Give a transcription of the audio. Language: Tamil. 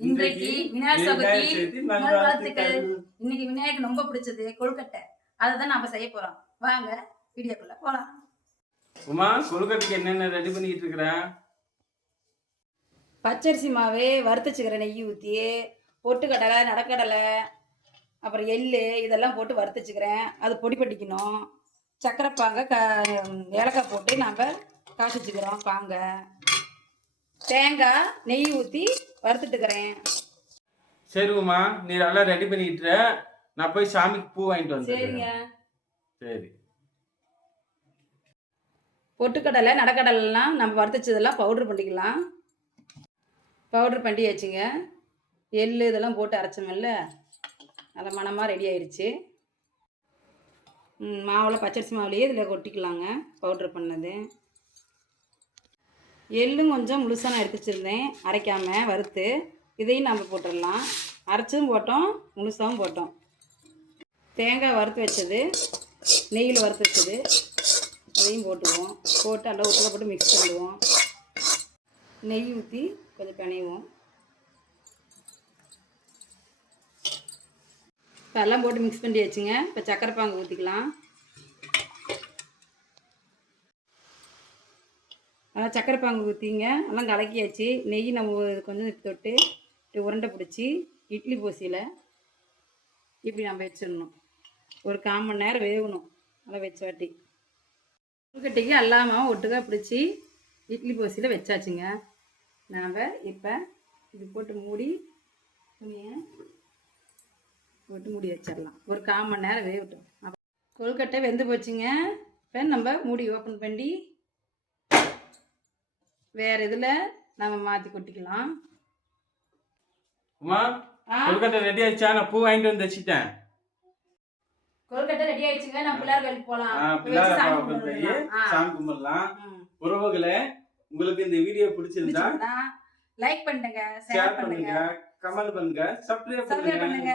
இன்றைக்கு விநாயகர் சதுர்த்தி நல்வாழ்த்துக்கள். இன்னைக்கு விநாயகருக்கு ரொம்ப பிடிச்சது கொழுக்கட்டை. அதை தான் நாம செய்ய போறோம். வாங்க வீடியோக்குள்ள போலாம். உமா கொழுக்கட்டைக்கு என்னென்ன ரெடி பண்ணிட்டு இருக்கிற பச்சரிசி மாவு வறுத்துச்சுக்கிற நெய் ஊற்றி பொட்டுக்கடலை நடக்கடலை அப்புறம் எள்ளு இதெல்லாம் போட்டு வறுத்துச்சுக்கிறேன். அது பொடி பண்ணிக்கணும் சக்கரை பாங்க க ஏலக்காய் போட்டு நாங்கள் காய்ச்சிச்சுக்கிறோம் பாங்க. தேங்காய் நெய் ஊற்றி வறுத்துட்டுக்கிறேன். சரி உமா நீ நல்லா ரெடி இரு. நான் போய் சாமிக்கு பூ வாங்கிட்டு சரிங்க. வந்துடுறேன் சரி. பொட்டுக்கடலை நடக்கடலைலாம் நம்ம வறுத்துச்சதெல்லாம் பவுட்ரு பண்ணிக்கலாம். பவுட்ரு பண்ணி வச்சுங்க எள்ளு இதெல்லாம் போட்டு அரைச்சோமில்ல நல்ல மணமாக ரெடி ஆயிடுச்சு மாவில் பச்சரிசி மாவுலேயே இதில் கொட்டிக்கலாங்க பவுட்ரு பண்ணது. எள்ளும் கொஞ்சம் முழுசாக நான் எடுத்து வச்சுருந்தேன். அரைக்காமல் வறுத்து இதையும் நம்ம போட்டுடலாம். அரைச்சதும் போட்டோம் முழுசாகவும் போட்டோம். தேங்காய் வறுத்து வச்சது நெய்யில் வறுத்து வச்சது அதையும் போட்டுக்குவோம். போட்டு நல்லா உப்பில் போட்டு மிக்ஸ் பண்ணிடுவோம். நெய் ஊற்றி கொஞ்சம் பிணைவோம். இப்போ எல்லாம் போட்டு மிக்ஸ் பண்ணி வச்சுங்க இப்போ சக்கரை பாங்கு ஊற்றிக்கலாம் சக்கரை பாங்கு ஊற்றிங்க எல்லாம் கலக்கியாச்சு. நெய் நம்ம கொஞ்சம் தொட்டு இப்படி உருண்டை பிடிச்சி இட்லி பூசியில் இப்படி நம்ம வச்சிடணும். ஒரு கால் மணி நேரம் வேகணும். நல்லா வச்ச வாட்டி. கொழுக்கட்டைக்கு எல்லாமாவும் ஒட்டுக்காக பிடிச்சி இட்லி பூசியில் வச்சாச்சுங்க. நாம் இப்போ இது போட்டு மூடி துணியை போட்டு மூடி வச்சிடலாம். ஒரு கால் மணி நேரம் வேகட்டும். அப்ப கொழுக்கட்டை வெந்து போச்சுங்க. இப்போ நம்ம மூடி ஓப்பன் பண்ணி வேறு இதில் நம்ம மாற்றி கொட்டிக்கலாம். உமா ஆ? கொழுக்கட்டை ரெடி ஆயிடுச்சா? நான் பூ வாங்கிட்டு வந்து வச்சுட்டேன். கொழுக்கட்டை ரெடி ஆயிடுச்சுங்க. நம்ம பிள்ளையார்களுக்கு போகலாம் சாமி கும்பிடலாம். உறவுகளே உங்களுக்கு இந்த வீடியோ பிடிச்சிருந்தா லைக் பண்ணுங்க ஷேர் பண்ணுங்க. கமெண்ட் பண்ணுங்க சப்ஸ்கிரைப் பண்ணுங்க.